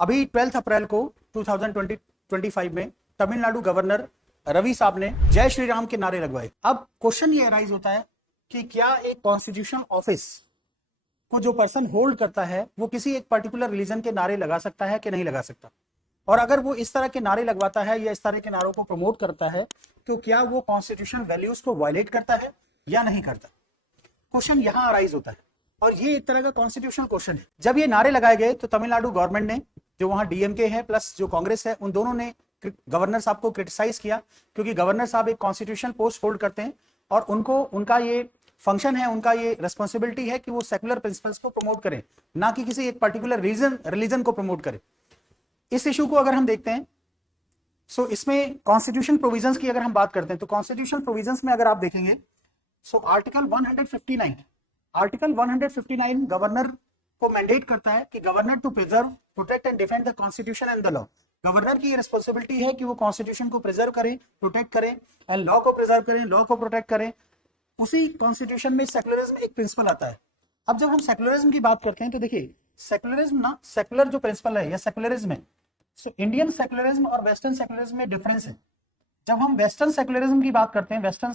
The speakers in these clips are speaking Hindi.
अभी 12 अप्रैल को 2025 में तमिलनाडु गवर्नर रवि साहब ने जय श्री राम के नारे लगवाए। अब क्वेश्चन ये अराइज होता है कि क्या एक कॉन्स्टिट्यूशनल ऑफिस को जो पर्सन होल्ड करता है वो किसी एक पर्टिकुलर रिलीजन के नारे लगा सकता है कि नहीं लगा सकता, और अगर वो इस तरह के नारे लगवाता है या इस तरह के नारों को प्रमोट करता है तो क्या वो कॉन्स्टिट्यूशनल वैल्यूज को वायलेट करता है या नहीं करता। क्वेश्चन यहां अराइज होता है और ये एक तरह का कॉन्स्टिट्यूशनल क्वेश्चन है। जब ये नारे लगाए गए तो तमिलनाडु गवर्नमेंट ने, जो वहां डीएमके है प्लस जो कांग्रेस है, उन दोनों ने गवर्नर साहब को क्रिटिसाइज किया, क्योंकि गवर्नर साहब एक कॉन्स्टिट्यूशनल पोस्ट होल्ड करते हैं और उनको उनका ये फंक्शन है, उनका ये रेस्पॉन्सिबिलिटी है कि वो सेकुलर प्रिंसिपल्स को प्रमोट करें, ना कि किसी एक पर्टिकुलर रिलीजन को प्रमोट करें। इस इशू को अगर हम देखते हैं सो इसमें कॉन्स्टिट्यूशन प्रोविजंस की अगर हम बात करते हैं तो कॉन्स्टिट्यूशन प्रोविजंस में अगर आप देखेंगे सो आर्टिकल 159 गवर्नर को मैंडेट करता है कि governor to preserve, protect and defend the constitution and the law. Governor की रिस्पॉन्सिबिलिटी है कि वो कॉन्स्टिट्यूशन को प्रिजर्व करें, प्रोटेक्ट करें एंड लॉ को प्रिजर्व करें, लॉ को प्रोटेक्ट करें। उसी कॉन्स्टिट्यूशन में सेकुलरिज्म एक प्रिंसिपल आता है। अब जब हम सेकुलरिज्म की बात करते हैं तो देखिए सेकुलरिज्म ना, सेकुलर जो प्रिंसिपल है या सेकुलरिज्म है, सो इंडियन सेकुलरिज्म और वेस्टर्न सेकुलरिज्म में डिफरेंस है। जब हम वेस्टर्न सेकुलरिज्म की बात करते हैं, वेस्टर्न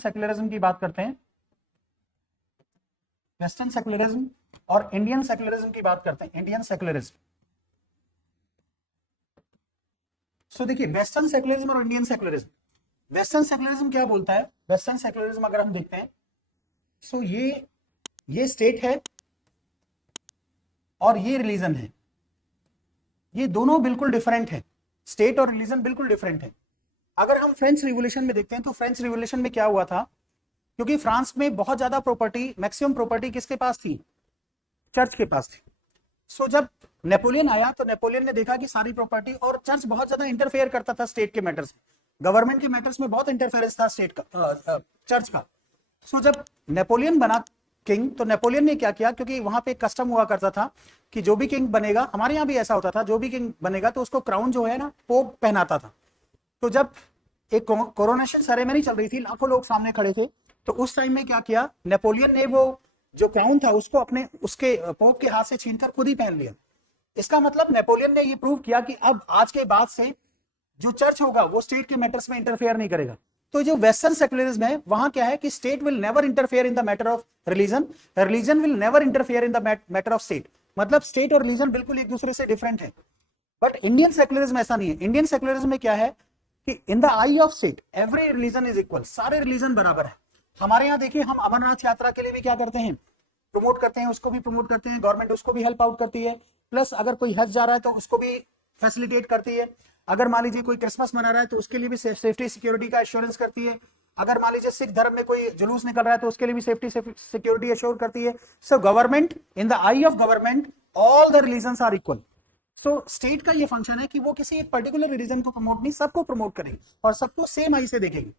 सेकुलरिज्म और इंडियन सेकुलरिज्म की बात करते हैं, इंडियन सेकुलरिज्म। सो देखिए वेस्टर्न सेकुलरिज्म और इंडियन सेकुलरिज्म, वेस्टर्न सेकुलरिज्म क्या बोलता है, वेस्टर्न सेकुलरिज्म अगर हम देखते हैं सो ये स्टेट है और ये रिलीजन है, ये दोनों बिल्कुल डिफरेंट है, स्टेट और रिलीजन बिल्कुल डिफरेंट है। अगर हम फ्रेंच रिवॉल्यूशन में देखते हैं तो फ्रेंच रिवॉल्यूशन में क्या हुआ था, क्योंकि फ्रांस में बहुत ज्यादा प्रॉपर्टी, मैक्सिमम प्रॉपर्टी किसके पास थी, चर्च के पास थी। सो जब नेपोलियन आया तो नेपोलियन ने देखा कि सारी प्रॉपर्टी, और चर्च बहुत ज्यादा इंटरफेयर करता था स्टेट के मैटर्स में, गवर्नमेंट के मैटर्स में बहुत इंटरफेरेंस था स्टेट का, चर्च का। सो जब नेपोलियन बना किंग तो नेपोलियन ने क्या किया, क्योंकि वहां पे कस्टम हुआ करता था कि जो भी किंग बनेगा, हमारे यहाँ भी ऐसा होता था, जो भी किंग बनेगा तो उसको क्राउन जो है ना पोप पहनाता था। तो जब एक कोरोनेशन सेरेमनी चल रही थी, लाखों लोग सामने खड़े थे, तो उस टाइम में क्या किया नेपोलियन ने, वो जो क्राउन था उसको अपने उसके पोप के हाथ से छीनकर खुद ही पहन लिया। इसका मतलब नेपोलियन ने ये प्रूव किया कि अब आज के बाद से जो चर्च होगा वो स्टेट के मैटर्स में इंटरफेयर नहीं करेगा। तो जो वेस्टर्न सेकुलरिज्म है वहां क्या है कि state will never interfere in the matter of religion, religion will never interfere in the matter of state. मतलब स्टेट और रिलीजन बिल्कुल एक दूसरे से डिफरेंट है। बट इंडियन सेकुलरिज्म ऐसा नहीं है। इंडियन सेकुलरिज्म में क्या है कि इन the eye of state every religion is equal, सारे रिलीजन बराबर है। हमारे यहाँ देखिए हम अमरनाथ यात्रा के लिए भी क्या करते हैं, प्रमोट करते हैं, उसको भी प्रमोट करते हैं, गवर्नमेंट उसको भी हेल्प आउट करती है, प्लस अगर कोई हज जा रहा है तो उसको भी फैसिलिटेट करती है। अगर मान लीजिए कोई क्रिसमस मना रहा है तो उसके लिए भी सेफ्टी सिक्योरिटी का एश्योरेंस करती है। अगर मान लीजिए सिख धर्म में कोई जुलूस निकल रहा है तो उसके लिए भी सेफ्टी सिक्योरिटी एश्योर करती है। So government, in the eye of government all the religions are equal. So state का ये फंक्शन है कि वो किसी एक पर्टिकुलर रिलीजन को प्रमोट नहीं, सबको प्रमोट करेगी और सबको सेम आई से देखेगी।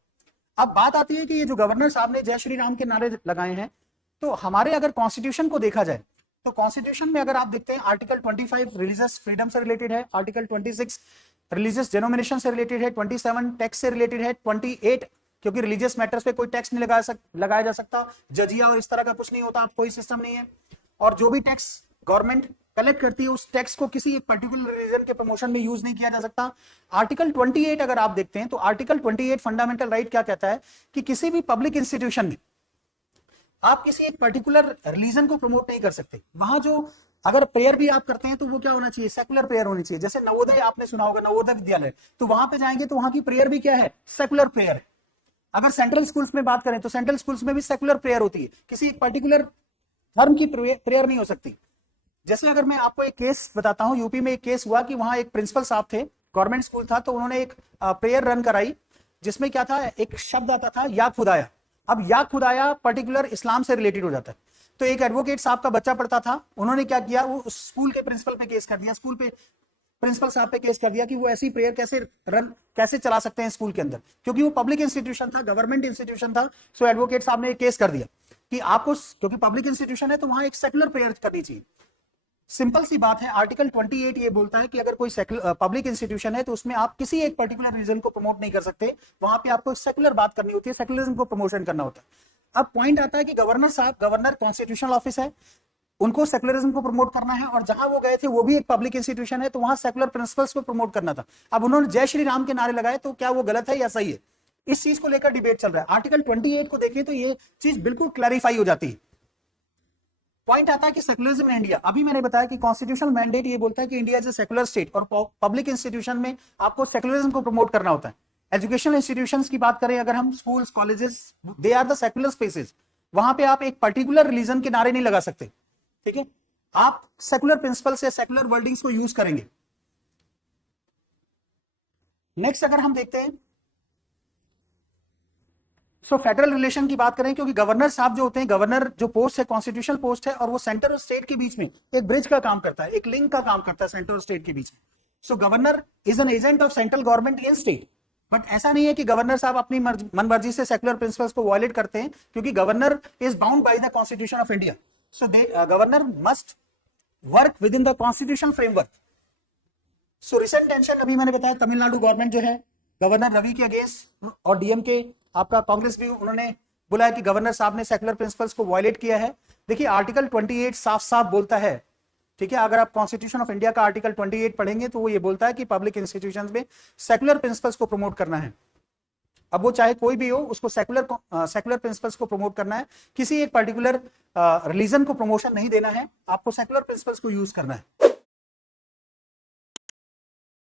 अब बात आती है कि ये जो गवर्नर साहब ने जय श्री राम के नारे लगाए हैं, तो हमारे अगर कॉन्स्टिट्यूशन को देखा जाए तो कॉन्स्टिट्यूशन में अगर आप देखते हैं आर्टिकल 25 रिलीजियस फ्रीडम से रिलेटेड है, आर्टिकल 26 रिलीजियस डिनोमिनेशन से रिलेटेड है, 27 टैक्स से रिलेटेड है, 28 क्योंकि रिलीजियस मैटर्स पे कोई टैक्स नहीं लगाया जा सकता, जजिया और इस तरह का कुछ नहीं होता, कोई सिस्टम नहीं है। और जो भी टैक्स गवर्नमेंट कलेक्ट करती है उस टैक्स को किसी एक पर्टिकुलर रिलीजन के प्रमोशन में यूज नहीं किया जा सकता। आर्टिकल 28 अगर आप देखते हैं तो आर्टिकल 28 फंडामेंटल राइट क्या कहता है कि किसी भी पब्लिक इंस्टीट्यूशन में आप किसी एक पर्टिकुलर रिलीजन को प्रमोट नहीं कर सकते। वहां जो अगर प्रेयर भी आप करते हैं तो वो क्या होना चाहिए, सेकुलर प्रेयर होनी चाहिए। जैसे नवोदय आपने सुना होगा, नवोदय विद्यालय, तो वहां पे जाएंगे तो वहां की प्रेयर भी क्या है, सेकुलर प्रेयर है। अगर सेंट्रल स्कूल्स में बात करें तो सेंट्रल स्कूल्स में भी सेकुलर प्रेयर होती है, किसी एक पर्टिकुलर धर्म की प्रेयर नहीं हो सकती। जैसे अगर मैं आपको एक केस बताता हूं, यूपी में एक केस हुआ कि वहां एक प्रिंसिपल साहब थे, गवर्नमेंट स्कूल था, तो उन्होंने एक प्रेयर रन कराई जिसमें क्या था, एक शब्द आता था या खुदाया। अब या खुदाया पर्टिकुलर इस्लाम से रिलेटेड हो जाता है। तो एक एडवोकेट साहब का बच्चा पढ़ता था, उन्होंने क्या किया, वो स्कूल के प्रिंसिपल पे केस कर दिया, स्कूल पे प्रिंसिपल साहब पे केस कर दिया कि वो ऐसी प्रेयर कैसे चला सकते हैं स्कूल के अंदर, क्योंकि वो पब्लिक इंस्टीट्यूशन था, गवर्नमेंट इंस्टीट्यूशन था। सो एडवोकेट साहब ने केस कर दिया कि आपको, क्योंकि पब्लिक इंस्टीट्यूशन है तो वहां एक सेकुलर प्रेयर करनी चाहिए। सिंपल सी बात है, आर्टिकल 28 ये बोलता है कि अगर कोई पब्लिक इंस्टीट्यूशन है तो उसमें आप किसी एक पर्टिकुलर रीजन को प्रमोट नहीं कर सकते, वहां पे आपको सेकुलर बात करनी होती है, सेकुलरिज्म को प्रमोशन करना होता है। अब पॉइंट आता है कि गवर्नर साहब, गवर्नर कॉन्स्टिट्यूशनल ऑफिस है, उनको सेकुलरिज्म को प्रमोट करना है, और जहां वो गए थे वो भी एक पब्लिक इंस्टीट्यूशन है, तो वहां सेकुलर प्रिंसिपल्स को प्रमोट करना था। अब उन्होंने जय श्री राम के नारे लगाए, तो क्या वो गलत है या सही है? इस चीज को लेकर डिबेट चल रहा है। आर्टिकल 28 को देखिए तो ये चीज बिल्कुल क्लैरिफाई हो जाती है। पॉइंट आता है कि सेकुलरिज्म इन इंडिया, अभी मैंने बताया कि कॉन्स्टिट्यूशनल मैंडेट ये बोलता है कि India is a secular state, और पब्लिक इंस्टीट्यूशन में आपको सेकुलरिज्म को प्रमोट करना होता है। एजुकेशनल इंस्टीट्यूशंस की बात करें अगर हम, schools, colleges, they are the secular spaces. वहां पे आप एक पर्टिकुलर रिलीजन के नारे नहीं लगा सकते, ठीक है? आप सेकुलर प्रिंसिपल से सेकुलर वर्डिंग्स को यूज करेंगे। नेक्स्ट अगर हम देखते हैं, सो फेडरल रिलेशन की बात करें, क्योंकि गवर्नर साहब जो होते हैं, गवर्नर जो पोस्ट है कॉन्स्टिट्यूशनल पोस्ट है, और वो सेंटर और स्टेट के बीच में एक ब्रिज का काम करता है, एक लिंक का काम करता है सेंटर और स्टेट के बीच में। So governor is an agent of central government in state. But ऐसा नहीं है कि गवर्नर साहब अपनी मन मर्जी से सेकुलर प्रिंसिपल्स को वायलेट करते हैं, क्योंकि governor is bound by the constitution of India. So governor must work with in the constitution framework. So recent tension अभी मैंने बताया, तमिलनाडु गवर्नमेंट जो है गवर्नर रवि के अगेंस्ट, और डीएमके आपका कांग्रेस भी, उन्होंने बोला है कि गवर्नर साहब ने सेकुलर प्रिंसिपल्स को वायलेट किया है। देखिए आर्टिकल 28 साफ साफ बोलता है, ठीक है, अगर आप कॉन्स्टिट्यूशन ऑफ इंडिया का आर्टिकल 28 पढ़ेंगे तो वो ये बोलता है कि पब्लिक इंस्टीट्यूशंस में सेकुलर प्रिंसिपल्स को प्रमोट करना है। अब वो चाहे कोई भी हो, उसको सेकुलर प्रिंसिपल्स को प्रमोट करना है, किसी एक पर्टिकुलर रिलीजन को प्रमोशन नहीं देना है, आपको सेकुलर प्रिंसिपल्स को यूज करना है।